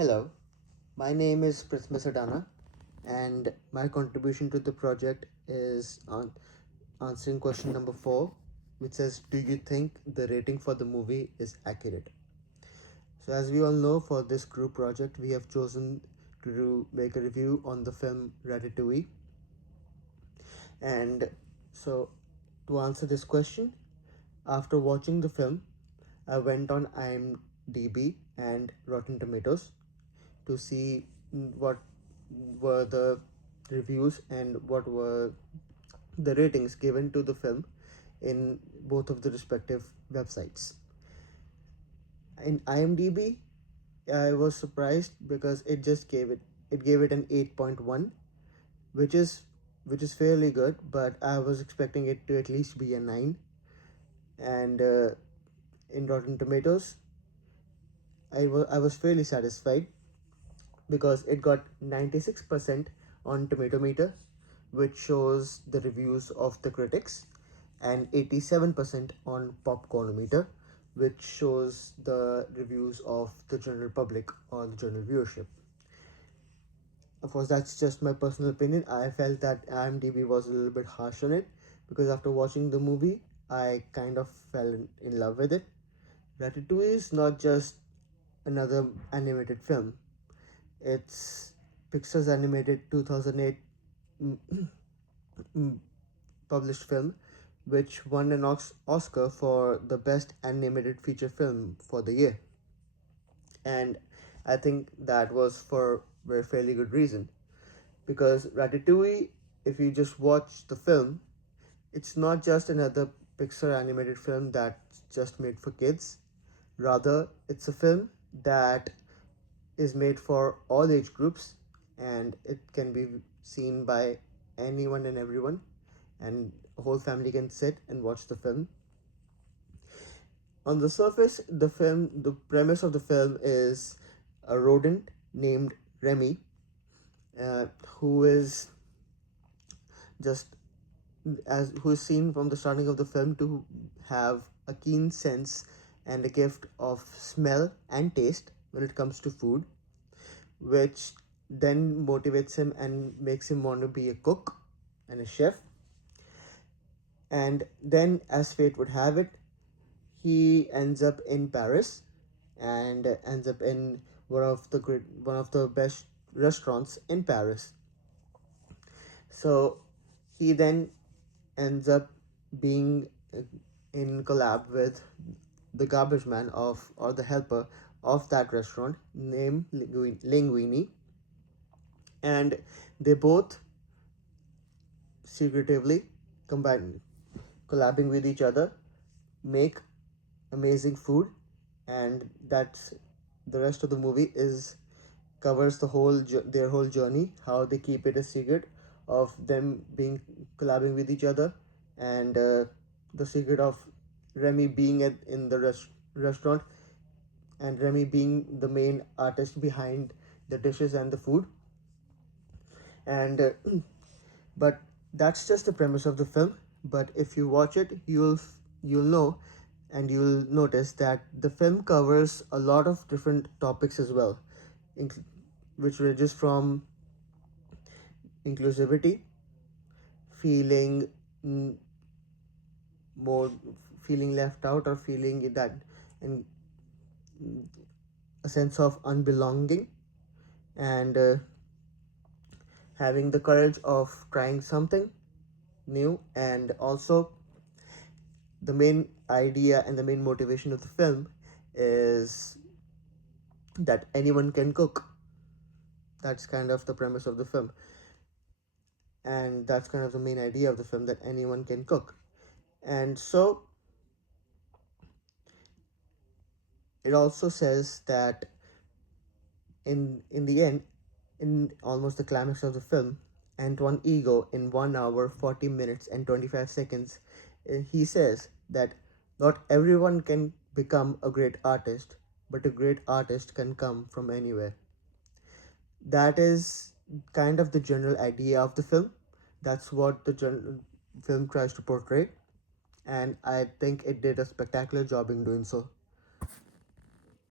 Hello, my name is Prisma Sadana, and my contribution to the project is on answering question number 4, which says, do you think the rating for the movie is accurate? So, as we all know, for this group project, we have chosen to make a review on the film Ratatouille. And so, to answer this question, after watching the film, I went on IMDb and Rotten Tomatoes to see what were the reviews and what were the ratings given to the film in both of the respective websites. In IMDb, I was surprised because it gave it an 8.1, which is fairly good, but I was expecting it to at least be a 9. And in Rotten Tomatoes, I was fairly satisfied because it got 96% on Tomato Meter, which shows the reviews of the critics, and 87% on Popcornometer, which shows the reviews of the general public or the general viewership. Of course, that's just my personal opinion. I felt that IMDb was a little bit harsh on it because after watching the movie, I kind of fell in love with it. Ratatouille is not just another animated film. It's Pixar's animated 2008 published film, which won an Oscar for the best animated feature film for the year. And I think that was for a fairly good reason. Because Ratatouille, if you just watch the film, it's not just another Pixar animated film that's just made for kids. Rather, it's a film that is made for all age groups, and it can be seen by anyone and everyone, and a whole family can sit and watch the film. On the surface, the premise of the film is a rodent named Remy, who is just who is seen from the starting of the film to have a keen sense and a gift of smell and taste when it comes to food, which then motivates him and makes him want to be a cook and a chef. And then, as fate would have it, he ends up in Paris and ends up in one of the best restaurants in Paris. So he then ends up being in collab with the garbage man of or the helper of that restaurant named Linguini, and they both secretively combine collabing with each other, make amazing food, and that's the rest of the movie is covers their whole journey, how they keep it a secret of them being collabing with each other, and the secret of Remy being in the restaurant, and Remy being the main artist behind the dishes and the food. And but that's just the premise of the film. But if you watch it, you'll know, and you'll notice that the film covers a lot of different topics as well, which ranges from inclusivity, feeling more feeling left out, or feeling that and a sense of unbelonging, and having the courage of trying something new. And also, the main idea and the main motivation of the film is that anyone can cook. That's kind of the premise of the film, and that's kind of the main idea of the film, that anyone can cook. And so it also says that in the end, in almost the climax of the film, Antoine Ego, in 1 hour 40 minutes and 25 seconds, he says that not everyone can become a great artist, but a great artist can come from anywhere. That is kind of the general idea of the film. That's what the film tries to portray, and I think it did a spectacular job in doing so.